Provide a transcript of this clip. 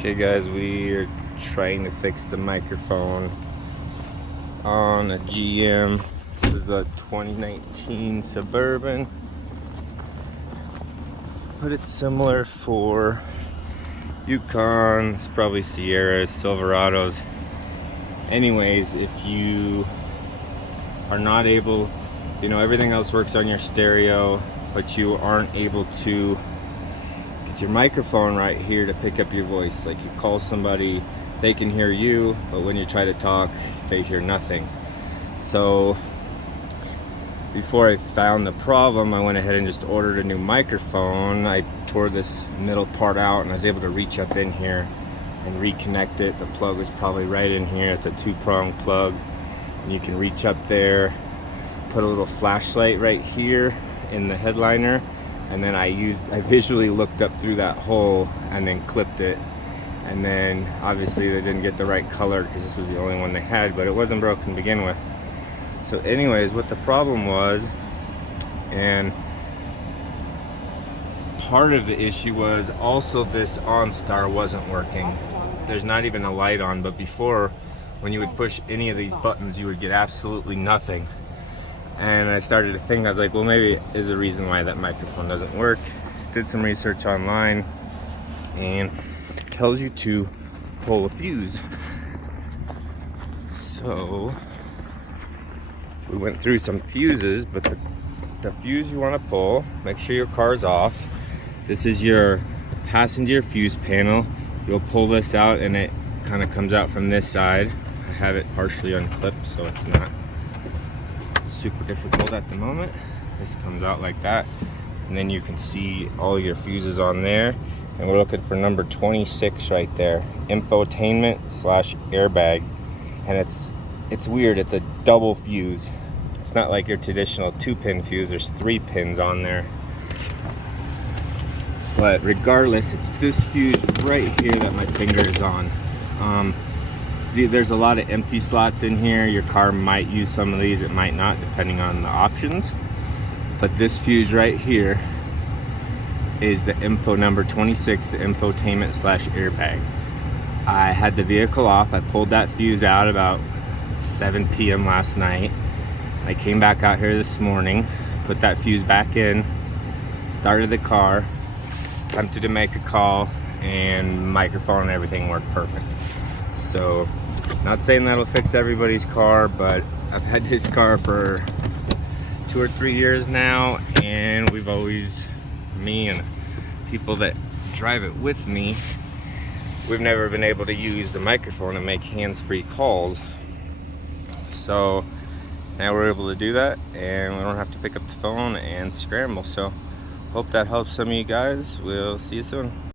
Okay guys, we are trying to fix the microphone on a GM. This is a 2019 Suburban, but it's similar for Yukons, probably Sierras, Silverados. Anyways, if you are not able, everything else works on your stereo, but you aren't able to get your microphone right here to pick up your voice. Like you call somebody, they can hear you, but when you try to talk, they hear nothing. So before I found the problem, I went ahead and just ordered a new microphone. I tore this middle part out and I was able to reach up in here and reconnect it. The plug was probably right in here. It's a 2-prong plug, and you can reach up there, put a little flashlight right here in the headliner, and then I visually looked up through that hole and then clipped it. And then obviously they didn't get the right color because this was the only one they had, but it wasn't broken to begin with. So anyways, what the problem was, and part of the issue was also this OnStar wasn't working. There's not even a light on, but before, when you would push any of these buttons, you would get absolutely nothing. And I started to think, I was like, well, maybe it is a reason why that microphone doesn't work. Did some research online, and it tells you to pull a fuse. So we went through some fuses, but the fuse you want to pull, make sure your car's off. This is your passenger fuse panel. You'll pull this out and it kind of comes out from this side. I have it partially unclipped, so it's not super difficult at the moment. This comes out like that, and then you can see all your fuses on there. And we're looking for number 26 right there, infotainment/airbag. And it's weird, it's a double fuse. It's not like your traditional 2-pin fuse. There's 3 pins on there. But regardless, it's this fuse right here that my finger is on. There's a lot of empty slots in here. Your car might use some of these, it might not, depending on the options. But this fuse right here is the info number 26, the infotainment/airbag. I had the vehicle off. I pulled that fuse out about 7 p.m. last night. I came back out here this morning, put that fuse back in, started the car, attempted to make a call, and microphone and everything worked perfect. So, not saying that'll fix everybody's car, but I've had this car for 2 or 3 years now, and we've always, me and people that drive it with me, we've never been able to use the microphone and make hands-free calls. So now we're able to do that, and we don't have to pick up the phone and scramble. So hope that helps some of you guys. We'll see you soon.